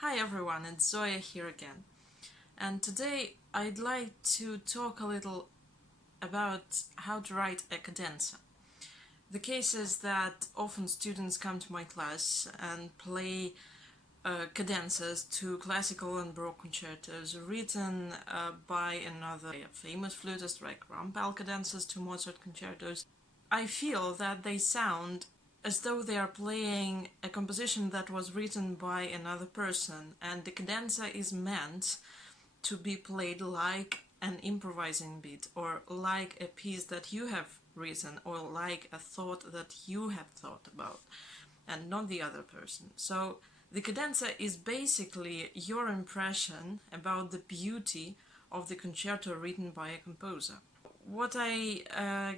Hi everyone, it's Zoya here again. And today I'd like to talk a little about how to write a cadenza. The case is that often students come to my class and play cadenzas to classical and baroque concertos written by another famous flutist, like Rampal cadenzas to Mozart concertos. I feel that they sound as though they are playing a composition that was written by another person, and the cadenza is meant to be played like an improvising beat, or like a piece that you have written, or like a thought that you have thought about, and not the other person. So the cadenza is basically your impression about the beauty of the concerto written by a composer. What I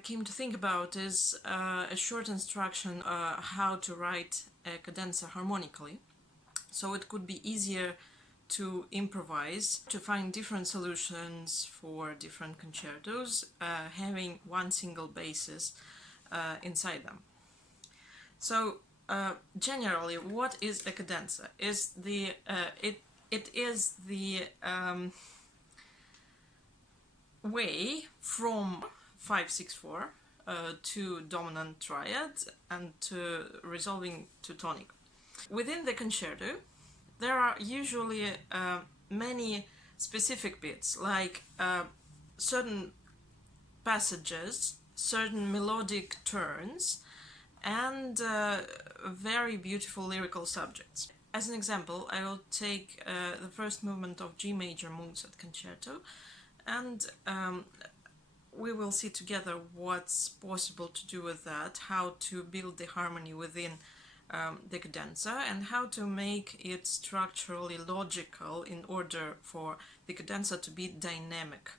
came to think about is a short instruction how to write a cadenza harmonically, so it could be easier to improvise, to find different solutions for different concertos, having one single basis inside them. So generally, what is a cadenza? It is the way from 5-6-4 to dominant triad and to resolving to tonic. Within the concerto, there are usually many specific bits, like certain passages, certain melodic turns, and very beautiful lyrical subjects. As an example, I will take the first movement of G major Mozart concerto, and we will see together what's possible to do with that, how to build the harmony within the cadenza, and how to make it structurally logical in order for the cadenza to be dynamic.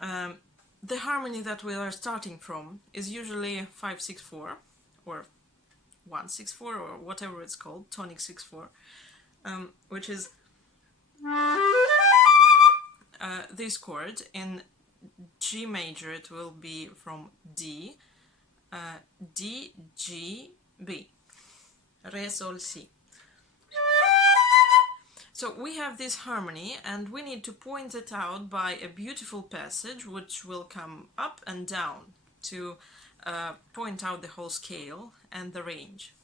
The harmony that we are starting from is usually 5-6-4 or 1-6-4 or whatever it's called, tonic 6-4, which is this chord. In G major it will be from D, D, G, B, Re, Sol, Si. So we have this harmony, and we need to point it out by a beautiful passage which will come up and down to point out the whole scale and the range.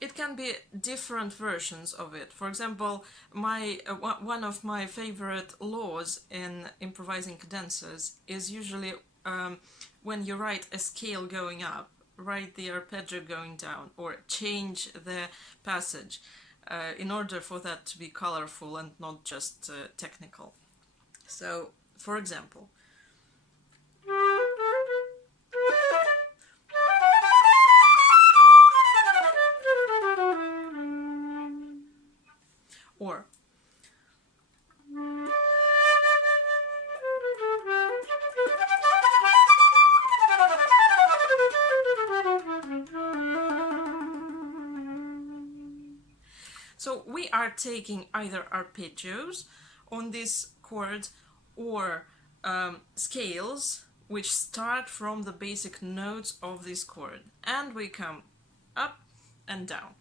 It can be different versions of it. For example, one of my favorite laws in improvising cadenzas is usually when you write a scale going up, write the arpeggio going down, or change the passage in order for that to be colorful and not just technical. So, for example, or so we are taking either arpeggios on this chord or scales which start from the basic notes of this chord, and we come up and down.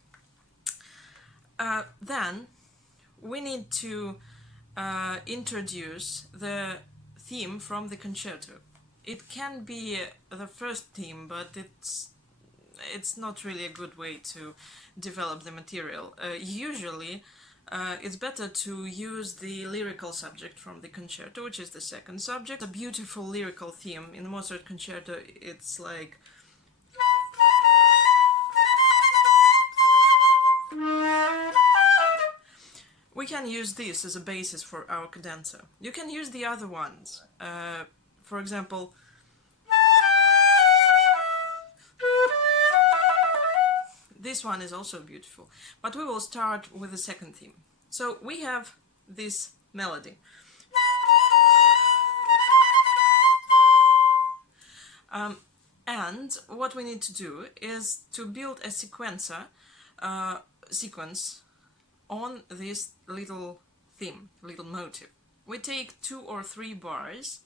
Then we need to introduce the theme from the concerto. It can be the first theme, but it's not really a good way to develop the material. Usually it's better to use the lyrical subject from the concerto, which is the second subject. A beautiful lyrical theme in the Mozart concerto, it's like we can use this as a basis for our cadenza. You can use the other ones. For example, this one is also beautiful, but we will start with the second theme. So we have this melody. And what we need to do is to build a sequence on this little theme, little motive. we take 2 or 3 bars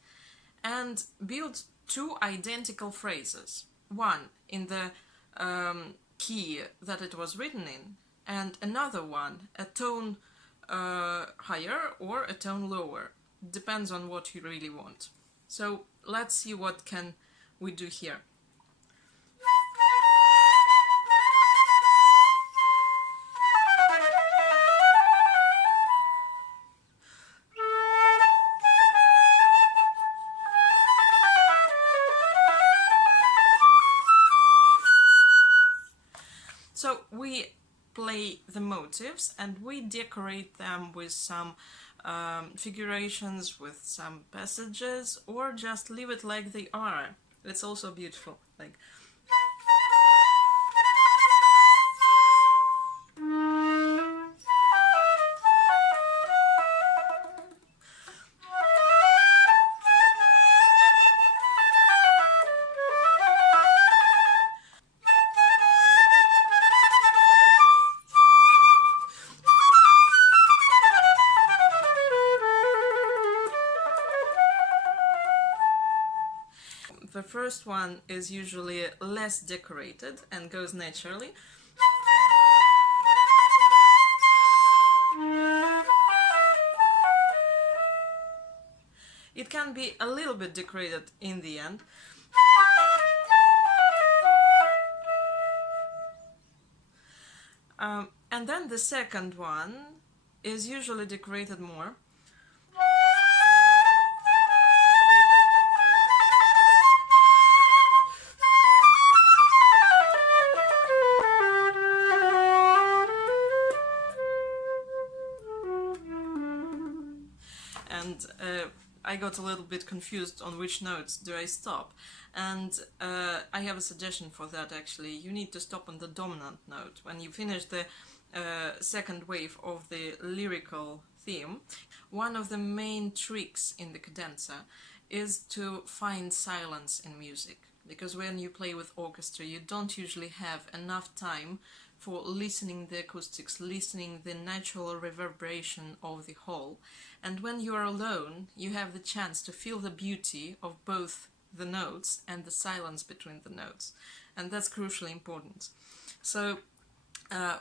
and build 2 identical phrases. One in the key that it was written in, and another one a tone higher or a tone lower. Depends on what you really want. So let's see what can we do here. So we play the motives and we decorate them with some figurations, with some passages, or just leave it like they are. It's also beautiful. Like the first one is usually less decorated and goes naturally. It can be a little bit decorated in the end. And then the second one is usually decorated more. And I got a little bit confused on which notes do I stop, and I have a suggestion for that. Actually, you need to stop on the dominant note when you finish the second wave of the lyrical theme. One of the main tricks in the cadenza is to find silence in music, because when you play with orchestra you don't usually have enough time for listening the acoustics, listening the natural reverberation of the whole. And when you are alone, you have the chance to feel the beauty of both the notes and the silence between the notes. And that's crucially important. So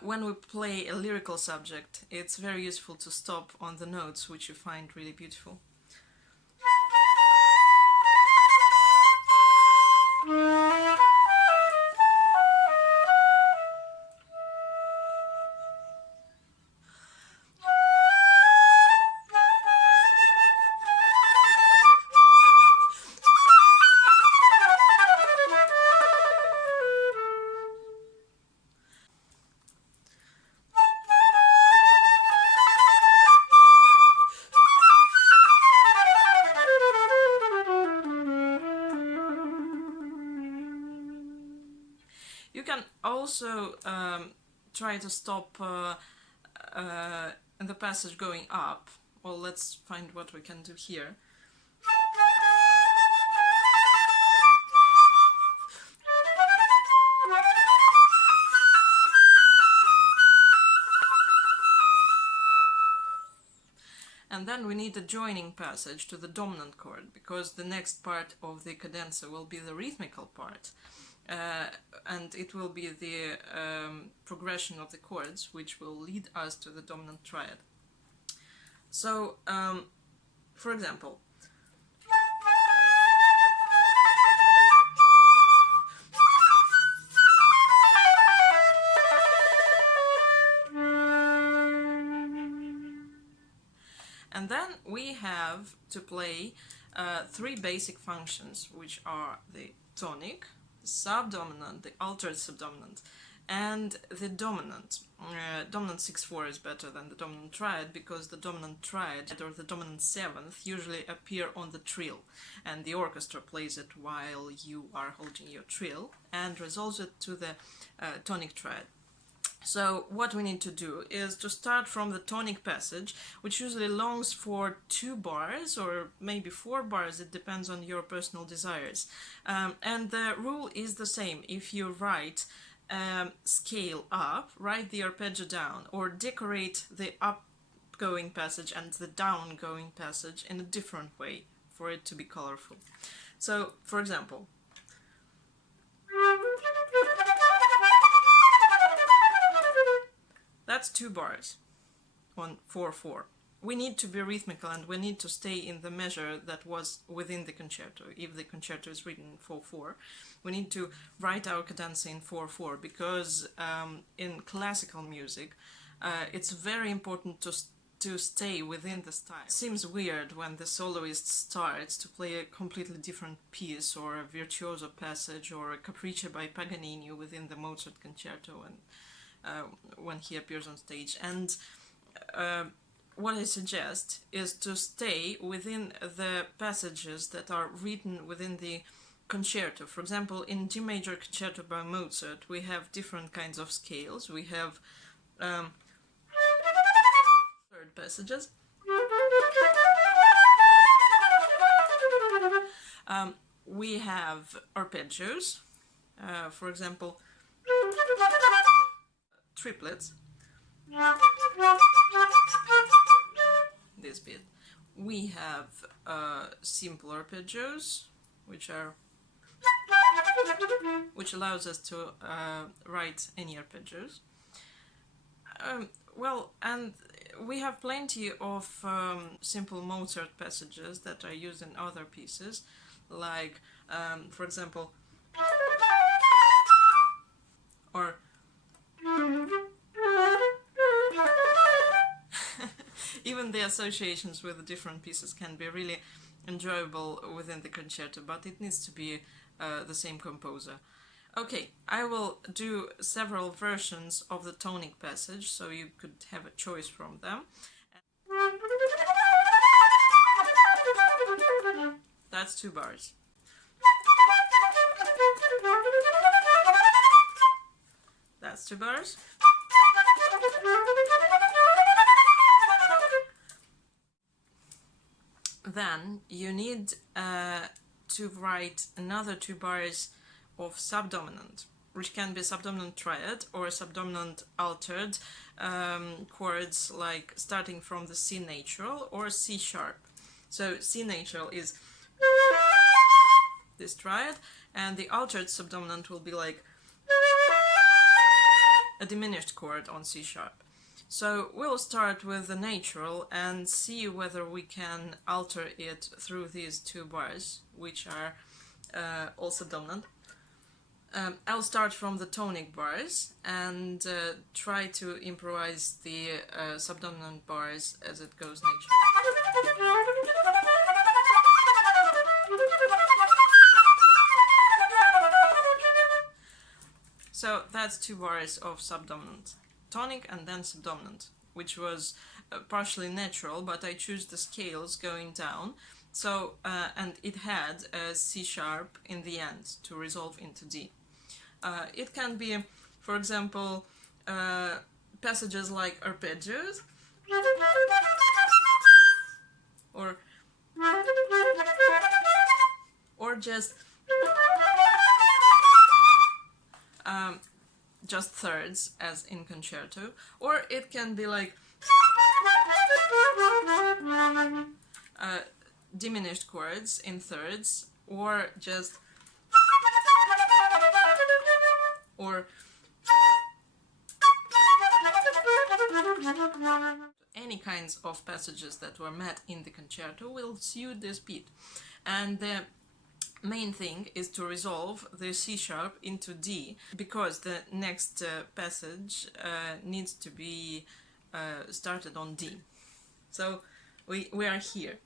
when we play a lyrical subject, it's very useful to stop on the notes which you find really beautiful. You can also try to stop in the passage going up. Well, let's find what we can do here. And then we need a joining passage to the dominant chord, because the next part of the cadenza will be the rhythmical part. And it will be the progression of the chords which will lead us to the dominant triad. So, for example, and then we have to play 3 basic functions, which are the tonic, subdominant, the altered subdominant, and the dominant. Dominant 6/4 is better than the dominant triad, because the dominant triad or the dominant 7th usually appear on the trill, and the orchestra plays it while you are holding your trill and resolves it to the tonic triad. So what we need to do is to start from the tonic passage, which usually longs for 2 bars or maybe 4 bars, it depends on your personal desires. And the rule is the same. If you write scale up, write the arpeggio down, or decorate the up up-going passage and the down-going passage in a different way for it to be colorful. So, for example, that's 2 bars on 4/4. We need to be rhythmical and we need to stay in the measure that was within the concerto. If the concerto is written in 4/4, we need to write our cadenza in 4/4 because in classical music it's very important to stay within the style. It seems weird when the soloist starts to play a completely different piece or a virtuoso passage or a capriccio by Paganini within the Mozart concerto and when he appears on stage. And what I suggest is to stay within the passages that are written within the concerto. For example, in G major concerto by Mozart, we have different kinds of scales. We have third passages. We have arpeggios. For example, triplets. This bit. We have simple arpeggios, which allows us to write any arpeggios. Well, and we have plenty of simple Mozart passages that are used in other pieces, like, for example, or even the associations with the different pieces can be really enjoyable within the concerto, but it needs to be the same composer. Okay, I will do several versions of the tonic passage, so you could have a choice from them. That's 2 bars. That's 2 bars. Then you need to write another 2 bars of subdominant, which can be subdominant triad or subdominant altered chords, like starting from the C natural or C sharp. So C natural is this triad, and the altered subdominant will be like a diminished chord on C sharp. So we'll start with the natural and see whether we can alter it through these 2 bars, which are all subdominant. I'll start from the tonic bars and try to improvise the subdominant bars as it goes natural. So that's 2 bars of subdominant. Tonic and then subdominant, which was partially natural, but I chose the scales going down. So, and it had a C sharp in the end to resolve into D. It can be, for example, passages like arpeggios, or just thirds, as in concerto, or it can be like diminished chords in thirds, or just any kinds of passages that were met in the concerto will suit this beat. And the main thing is to resolve the C sharp into D, because the next passage needs to be started on D. So we are here.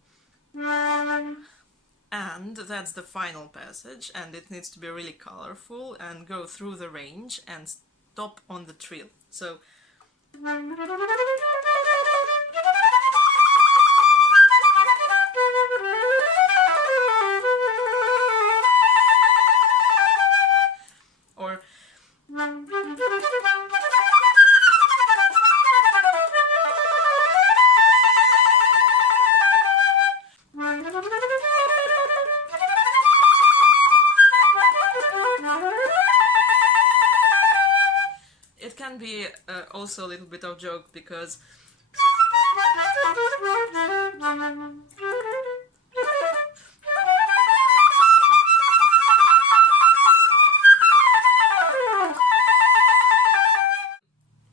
And that's the final passage, and it needs to be really colorful and go through the range and stop on the trill. So or it can be also a little bit of joke, because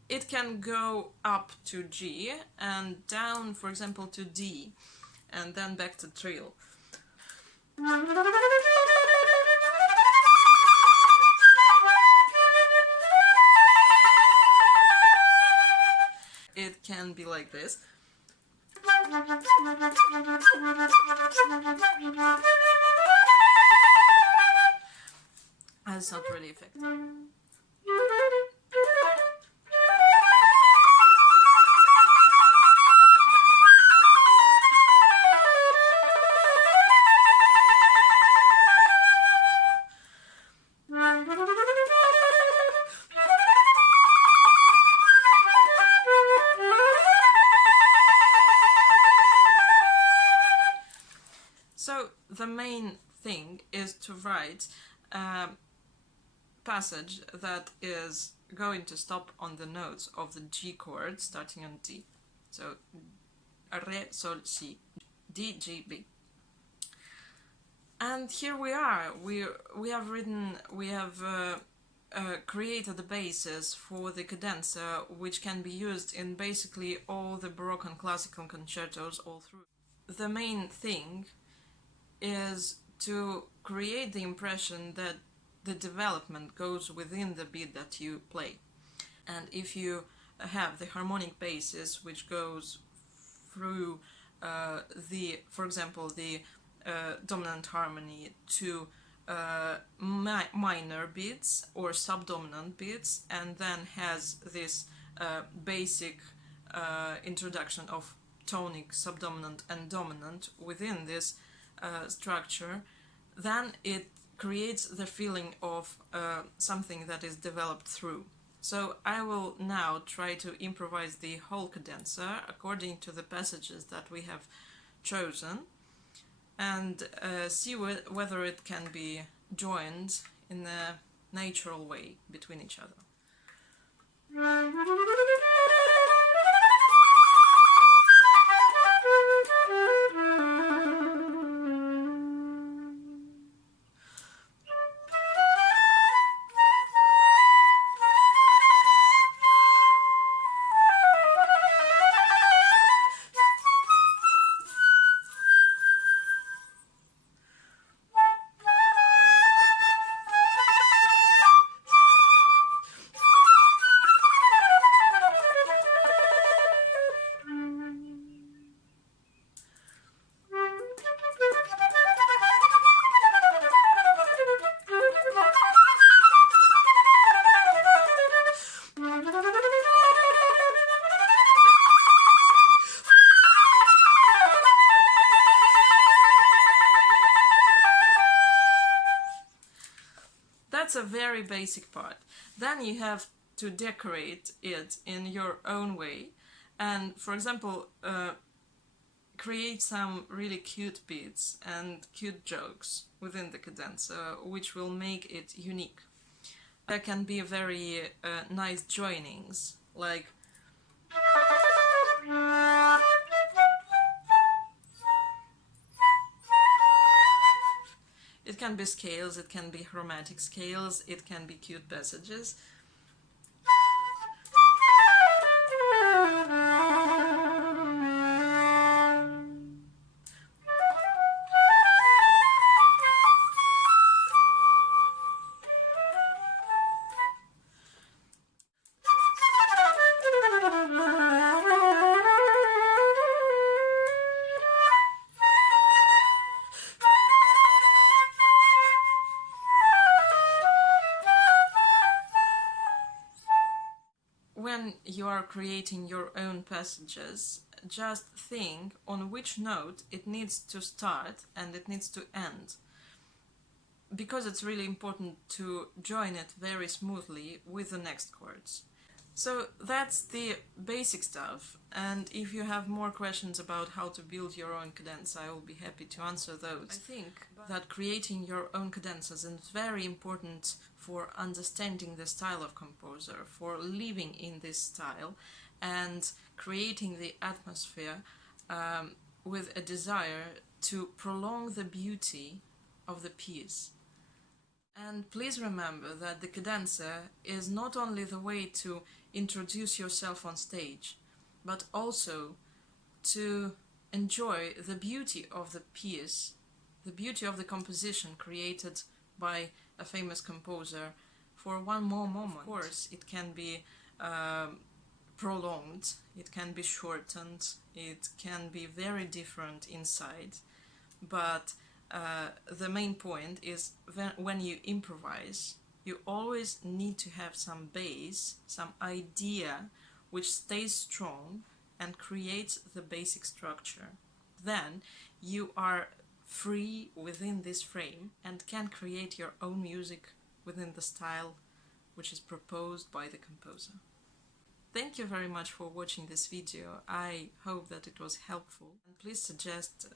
It can go up to G and down, for example, to D, and then back to trill. It can be like this. That's not really effective. So the main thing is to write a passage that is going to stop on the notes of the G chord starting on D. So Re, Sol, Si, D, G, B. And here we are. We have created the basis for the cadenza, which can be used in basically all the Baroque and classical concertos all through. The main thing is to create the impression that the development goes within the beat that you play. And if you have the harmonic basis, which goes through for example, the dominant harmony to minor beats or subdominant beats, and then has this basic introduction of tonic, subdominant, and dominant within this structure, then it creates the feeling of something that is developed through. So I will now try to improvise the whole cadenza according to the passages that we have chosen, and see whether it can be joined in a natural way between each other. That's a very basic part. Then you have to decorate it in your own way, and for example, create some really cute beats and cute jokes within the cadenza, which will make it unique. There can be very nice joinings, like it can be scales, it can be chromatic scales, it can be cute passages. When you are creating your own passages, just think on which note it needs to start and it needs to end, because it's really important to join it very smoothly with the next chords. So that's the basic stuff, and if you have more questions about how to build your own cadenza, I will be happy to answer those. I think that creating your own cadenzas is very important for understanding the style of composer, for living in this style and creating the atmosphere with a desire to prolong the beauty of the piece. And please remember that the cadenza is not only the way to introduce yourself on stage, but also to enjoy the beauty of the piece, the beauty of the composition created by a famous composer for one more moment. Of course, it can be prolonged, it can be shortened, it can be very different inside, but the main point is when you improvise, you always need to have some base, some idea which stays strong and creates the basic structure. Then you are free within this frame and can create your own music within the style which is proposed by the composer. Thank you very much for watching this video. I hope that it was helpful. And please suggest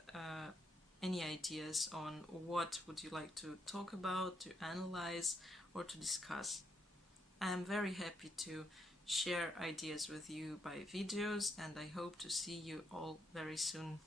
any ideas on what would you like to talk about, to analyze, or to discuss. I am very happy to share ideas with you by videos, and I hope to see you all very soon.